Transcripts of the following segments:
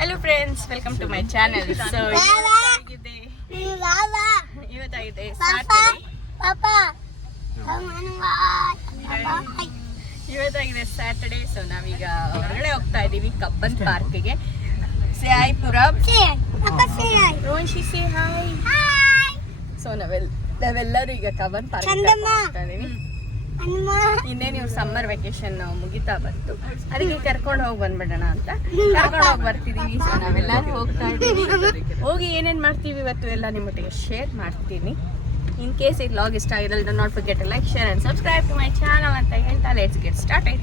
Hello friends, welcome to my channel. So ಇವತ್ತಾಗಿದೆ Saturday. So ನಾವೀಗ ಹೊರಗಡೆ ಹೋಗ್ತಾ ಇದೀವಿ ಕಬ್ಬನ್ ಪಾರ್ಕ್ಗೆ. Say hi Purab. Ronshi say hi. So ನಾವೆಲ್ಲರೂ ಈಗ ಕಬ್ಬನ್ ಪಾರ್ಕ್ ಹೋಗ್ತಾ ಇದೀವಿ. ಇನ್ನೇ ನೀವು ಸಮ್ಮರ್ ವೆಕೇಶನ್ ಮುಗಿತಾ ಬಂತು, ಅದಕ್ಕೆ ಕರ್ಕೊಂಡು ಹೋಗಿ ಬಂದ್ಬಿಡೋಣ ಅಂತ ಕರ್ಕೊಂಡು ಹೋಗಿ ಬರ್ತಿದೀವಿ. ಸೊ ನಾವೆಲ್ಲರೂ ಹೋಗ್ತಾ ಇದ್ದೀವಿ. ಹೋಗಿ ಏನೇನು ಮಾಡ್ತೀವಿ ಇವತ್ತು ಎಲ್ಲ ನಿಮ್ಮೊಟ್ಟಿಗೆ ಶೇರ್ ಮಾಡ್ತೀನಿ. ಇನ್ ಕೇಸ್ ಈ ವ್ಲಾಗ್ ಇಷ್ಟ ಆಗಿದ್ರೆ don't not forget to like, share and subscribe to my channel ಅಂತ ಹೇಳ್ತಾ ಲೆಟ್ಸ್ ಗೆಟ್ ಸ್ಟಾರ್ಟೆಡ್.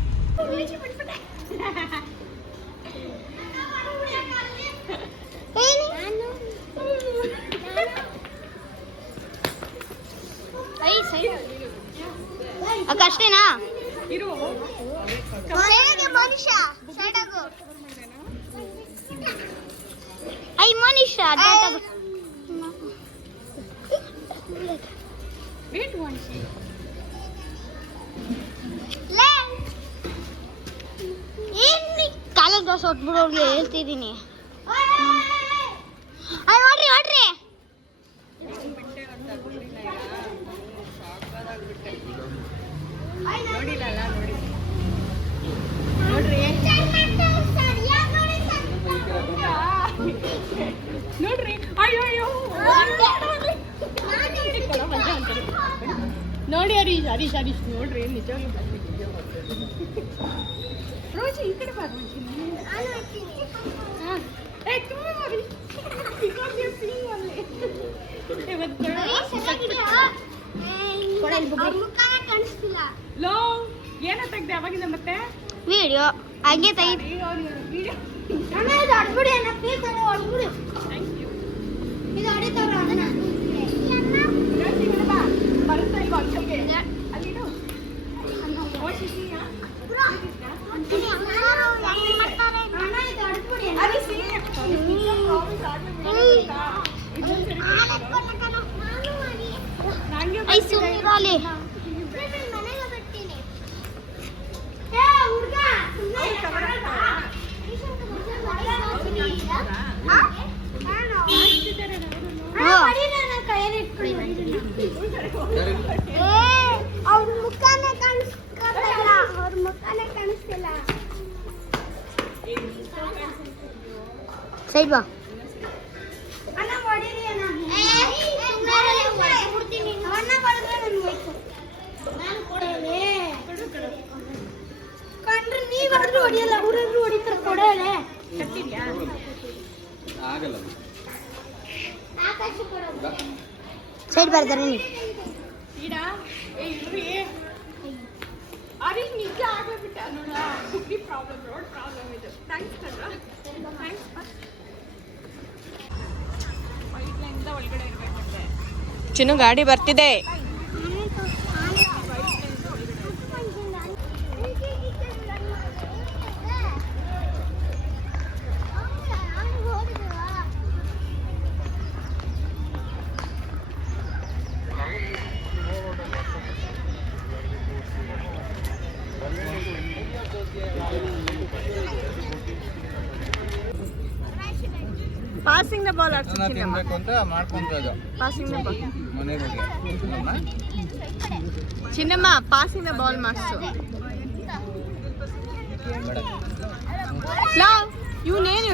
ಅಷ್ಟೇನಾ ಮನುಷ್ಯ ಐ ಮನುಷ್ಯ ಕಾಲೇಜ್ ಬಸ್ ಹೊಟ್ಬಿಡೋರ್ಗೆ ಹೇಳ್ತಿದ್ದೀನಿ. ನೋಡ್ರಿ ನೋಡ್ರಿ ನೋಡ್ರಿ ಅಯ್ಯೋ ಅಯ್ಯೋ ನೋಡಿ ಹರೀಶ್ ಹರೀಶ್ ಹರೀಶ್ ನೋಡ್ರಿ ನಿಜವಾಗ್ಲೂ ರೋಜಿ ಈ ಕಡೆ ಬಾ. ಏನ ತೆಗ್ದೆ ಅವಾಗಿಂದ ಮತ್ತೆ ವಿಡಿಯೋ ಹಂಗೆ ತೆಗಿ. ಸೈಡ್ ಬಾ. ಸೈಡ್ ಬರ್ತಾರೆ ನೀವು. ನಿಜ ಆಗ್ಬಿಟ್ಟ ನೋಡ, ಪ್ರಾಬ್ಲಮ್ ರೋಡ್ ಪ್ರಾಬ್ಲಮ್ ಇದು. ಥ್ಯಾಂಕ್ಸ್ ಕಣ್ಣ, ಥ್ಯಾಂಕ್ಸ್. ಒಳಗಡೆ ಇರ್ಬೇಕಂತೆ. ಚಿನ್ನು ಗಾಡಿ ಬರ್ತಿದೆ. ಪಾಸಿಂಗ್ ದ ಬಾಲ್ ಆಡ್ತಿದ್ದೀನಿ ಅಂತ ಮಾಡ್ಕೊಂತದ್ದು. ಪಾಸಿಂಗ್ ದ ಬಾಲ್ ಮನೆಗೆ ಚಿನ್ನಮ್ಮ ಪಾಸಿಂಗ್ ದ ಬಾಲ್ ಮಾಡಿಸು. ಲಾ ಇವನೇನು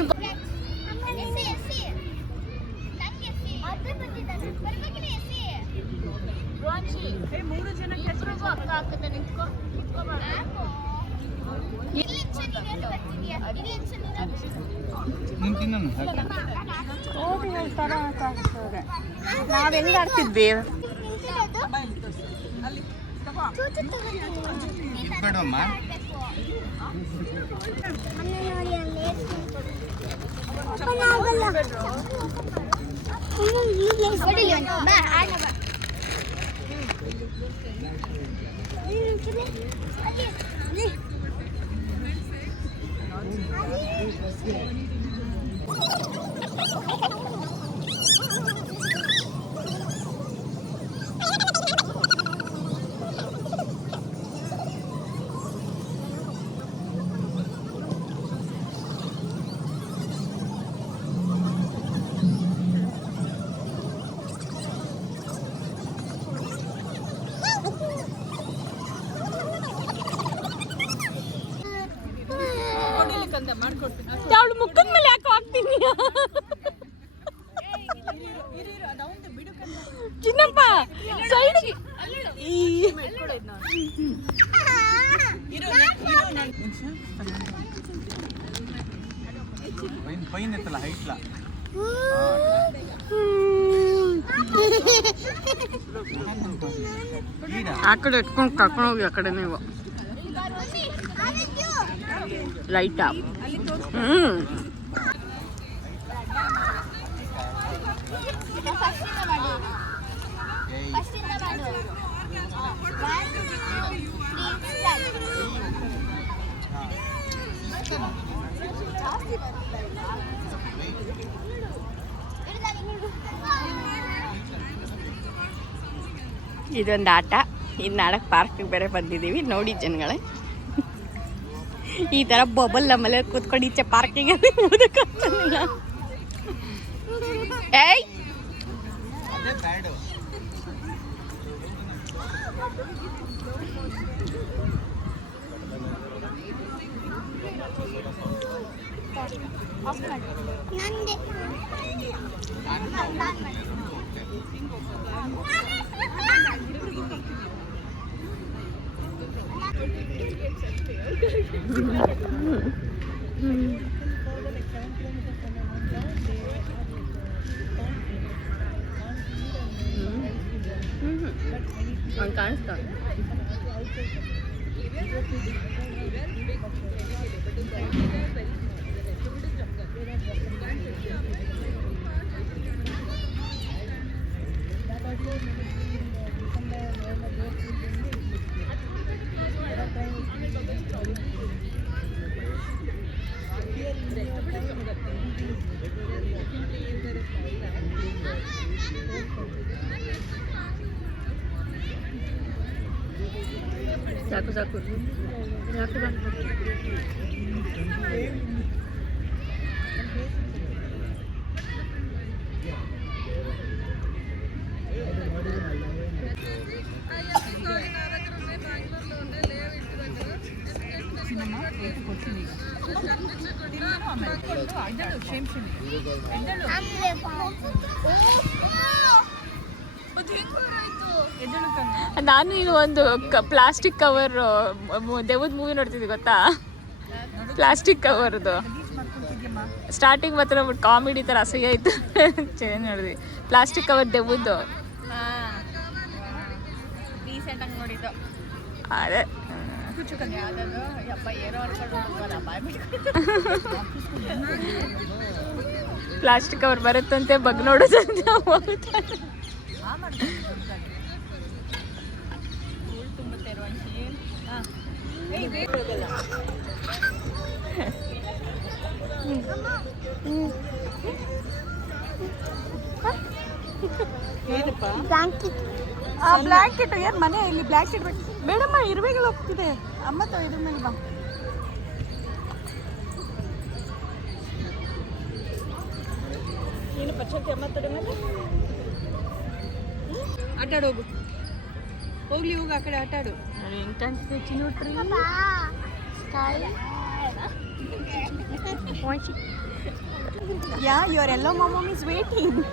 ಮೂರು ಜನ ಹೆಸರು ಅಕ್ಕ ಅಕ್ಕದ ನಿಂತ್ಕೋ ನಾವ್ ಹೆಂಗ್ ಆಡ್ತಿದ್ವಿ. ಅವಳು ಮುಖದ ಮೇಲೆ ಯಾಕೆ ಹಾಕ್ತೀನಿ ಚಿನ್ನಪ್ಪ ಸೈಡ್ ಪೈನ್ ಎತ್ತಲ್ಲ ಹೈಟ್ಲ ಆ ಕಡೆ ಎತ್ಕೊಂಡು ಕರ್ಕೊಂಡು ಹೋಗಿ ಆ ಕಡೆ ನೀವು ಲೈಟಾ ಇದೊಂದು ಆಟ ಇದು ನಾಡಕ್ ಪಾರ್ಕಿಗೆ ಬೇರೆ ಬಂದಿದ್ದೀವಿ ನೋಡಿ ಜನಗಳೇ ಈ ಥರ ಬಬಲ್ ನಮ್ಮಲ್ಲೇ ಕೂತ್ಕೊಂಡು ಈಚೆ ಪಾರ್ಕಿಗೆ ಓದಕ್ಕಾಗ್ತಿಲ್ಲ ಏಯ್ ಅವ್ನು ಕಾಣಿಸ್ತಾನೆ ಸಾಕು ಸಾಕು ಸಾಕು ಬಾ ನಾನು ಇಲ್ಲಿ ಒಂದು ಪ್ಲಾಸ್ಟಿಕ್ ಕವರ್ ದೇವದ ಮೂವಿ ನೋಡ್ತಿದ್ದೆ ಗೊತ್ತಾ ಪ್ಲಾಸ್ಟಿಕ್ ಕವರ್ದು ಸ್ಟಾರ್ಟಿಂಗ್ ಮಾತ್ರ ಕಾಮಿಡಿ ಥರ ಅಸಹ್ಯ ಆಯಿತು ಚೆನ್ನಾಗಿ ನೋಡಿದ್ವಿ ಪ್ಲಾಸ್ಟಿಕ್ ಕವರ್ ದೆವ್ವದ್ದು ರೀಸೆಂಟಾಗಿ ನೋಡಿದ್ದು ಅದೇ ಪ್ಲಾಸ್ಟಿಕ್ ಕವರ್ ಬರುತ್ತಂತೆ ಬಗ್ ನೋಡೋದಂತೆ ಬ್ಲಾಂಕೆಟ್ ಏನು ಮನೆ ಇಲ್ಲಿ ಬ್ಲಾಂಕೆಟ್ ಬೇಡಮ್ಮ ಇರುವೆಗಳು ಹೋಗ್ತಿದೆ ಅಮ್ಮ ತಾವು ಇದ್ರ ಮೇಲೆ ಬಾ ಏನು ಪಚ್ಚಕ್ಕೆ ಅಮ್ಮ ತಡೆ ಮೇಲೆ ಆಟಾಡೋಗು ಹೋಗ್ಲಿ ಹೋಗು ಆ ಕಡೆ ಆಟಾಡು ಹೆಂಗ್ ಕಾಣಿಸ್ತಿದೆ Chinnu tree sky Yeah, your yellow mom is waiting.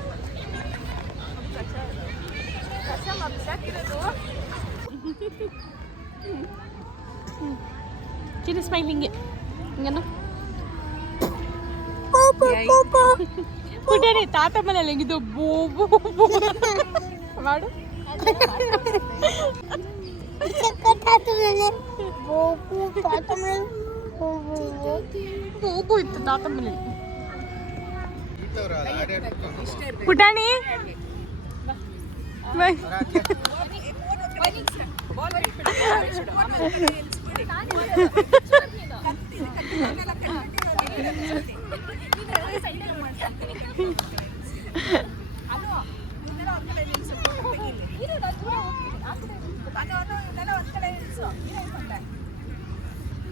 Chini smiling. Ingano. Papa. Putani tata manale idu bobo. Madu. Tata manale bobo tata manale bobo ittu tata manale. ಪುಟಾಣಿ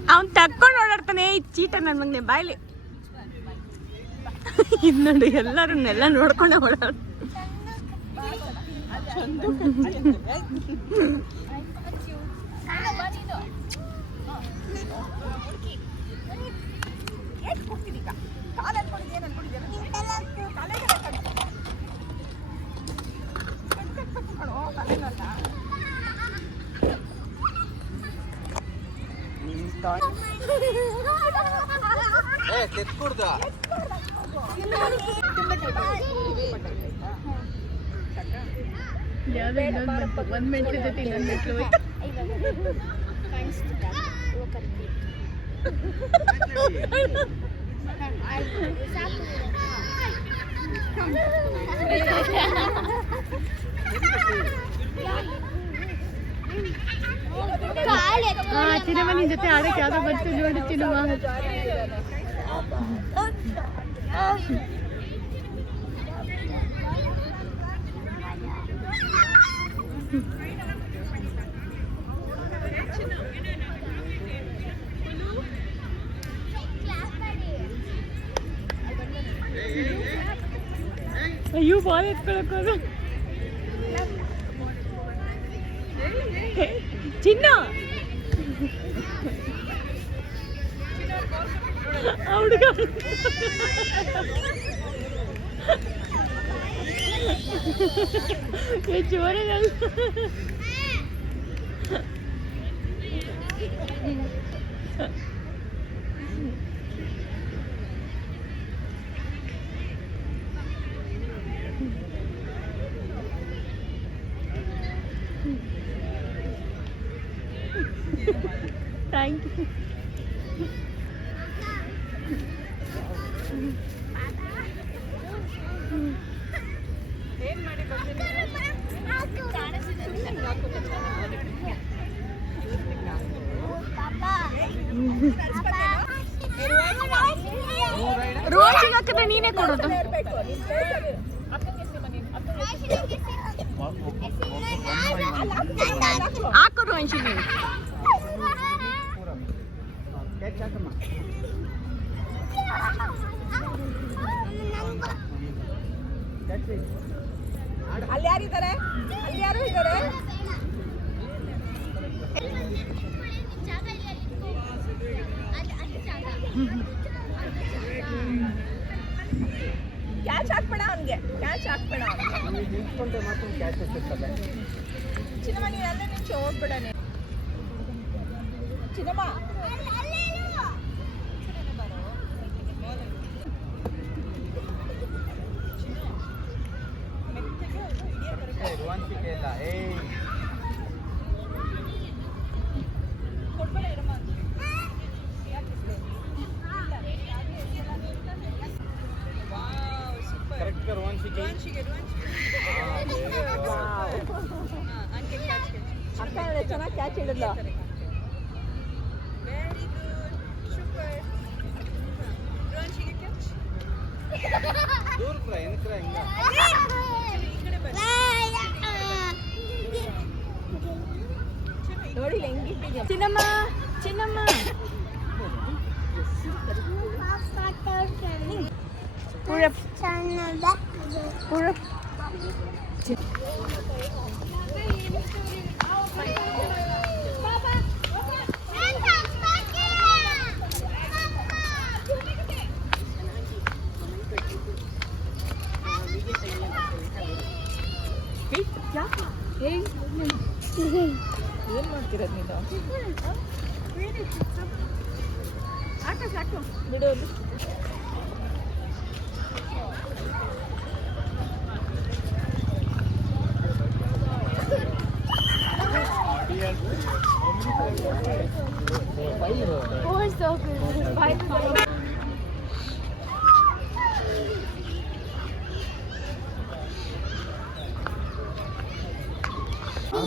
ಅವ್ನು ತಕ್ಕೊಂಡು ಓಡಾಡ್ತಾನೆ ಚೀಟ ನನ್ನ ಮಗನೆ ಬಾಯ್ಲಿ ಇದು ನೋಡಿ ಎಲ್ಲರನ್ನೆಲ್ಲ ನೋಡ್ಕೊಂಡೆ ಓಡಾಡ ಏಟ್ ಕೂಗ್ತೀನಿ ಈಗ ಕಾಲು ಅನ್ಕೊಂಡಿದ್ದು ಏನು ಅನ್ಕೊಂಡಿದ್ದೇನೆ ತಲೆಗೆ ಕಣೋ ತಲೆಗಲ್ಲ ತೆತ್ಕೊಡ್ದ ಒಂದ್ ಮೆಟ್ಲು ಜೊತೆ ಇನ್ನೊಂದು ಮೆಟ್ಲು ಚಿನ್ನಮ್ಮ ನಿನ್ ಜೊತೆ ಆಡಕ್ಕೆ ಯಾವ್ದೋ ಬಂತು ನೋಡಿ ಚಿನ್ನಮ್ಮ ಅಯ್ಯೋ ಬಾಲ್ ಎತ್ಕೊಳಕ್ಕೋದು ಚಿನ್ನ ಹುಡುಗ ಜೋರ ಥ್ಯಾಂಕ್ ಯು ರೋಜಿಗೆ ಹಾಕಿದ್ರೆ ನೀನೇ ಕೊಡೋದು ಹಾಕು ರೋಂಶಿ ನೀನು ಅಲ್ಲಿ ಯಾರಿದ್ದಾರೆ ಅಲ್ಲಿ ಯಾರು ಇದ್ದಾರೆ ಕ್ಯಾಚ್ ಹಾಕ್ಬೇಡ ಅವನಿಗೆ ಕ್ಯಾಚ್ ಹಾಕ್ಬೇಡ ಚಿನ್ನಮ್ಮ ನೀನು ಅಲ್ಲೇ ನಿಂಚೆ ಹೋಗ್ಬೇಡ ನೀನು ಚಿನ್ನಮ್ಮ ಅಕ್ಕ ಚೆನ್ನಾಗಿ ಕ್ಯಾಚ್ ಹಿಡಿದ್ಲ ವೆರಿ ಗುಡ್ ಸೂಪರ್ ರೋನ್ಶಿಗೆ ಕ್ಯಾಚ್ ದೂರ ಫ್ರೈ ಏನಕ್ರ ಹಿಂಗ ನೋಡಿ ಹೆಂಗಿಟ್ಟಿದ್ಯಾ ಚಿನ್ನಮ್ಮ ಚಿನ್ನಮ್ಮ ಪುರಪ್ ಪುರಪ್ ಏನ್ ಮಾಡ್ತಿರೋದು ನೀನು ಸಾಕು ಸಾಕು ಬಿಡೋದು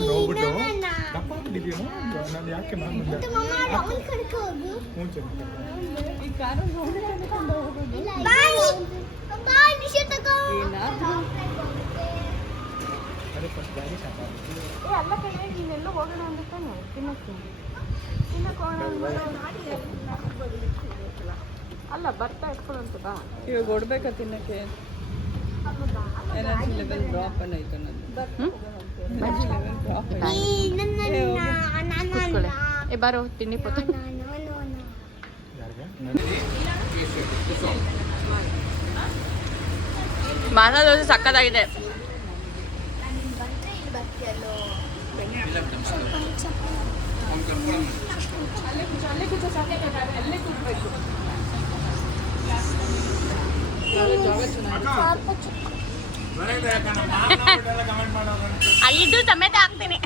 ನೋಡ್ಬಿಟ್ಟು ದಪ್ಪ ಆಗಿದೆಯೇನೋ ನಾನು ಯಾಕೆ ನಾನು ಈ ಕಾರು ನೋಡ್ಕೊಂಡು ಹೋಗೋದು ಅದೇ ಫಸ್ಟ್ ಗಾಡಿ ಸಾಕಾಗುತ್ತೆ ಅಲ್ಲ ಕಡೆ ನೀನೆಲ್ಲೋ ಹೋಗೋಣ ಅಂತಾನೆ ತಿನ್ನಕ್ಕೆ ತಿನ್ನಕ್ಕೆ ಹೋಗೋಣ ಅಲ್ಲ ಬರ್ತಾ ಇಟ್ಕೊಳ್ಳೋಂತ ಬಾ ಇವಾಗ ಹೊಡ್ಬೇಕಾ ತಿನ್ನಕ್ಕೆ ಎನರ್ಜಿ ಲೆವೆಲ್ ಡ್ರಾಪ್ ಅನ್ನೈತೆ ನನ್ನದು ಎನರ್ಜಿ ಲೆವೆಲ್ ಡ್ರಾಪ್ ಏ ಬಾರೋ ತಿನ್ನಿ ಪೋತ ಯಾರಿಗೆ ಮಸಾಲೆ ದೋಸೆ ಸಕ್ಕತ್ತಾಗಿದೆ. ಅಲ್ಲಿದ್ದು ಸಮೇತ ಹಾಕ್ತೀನಿ.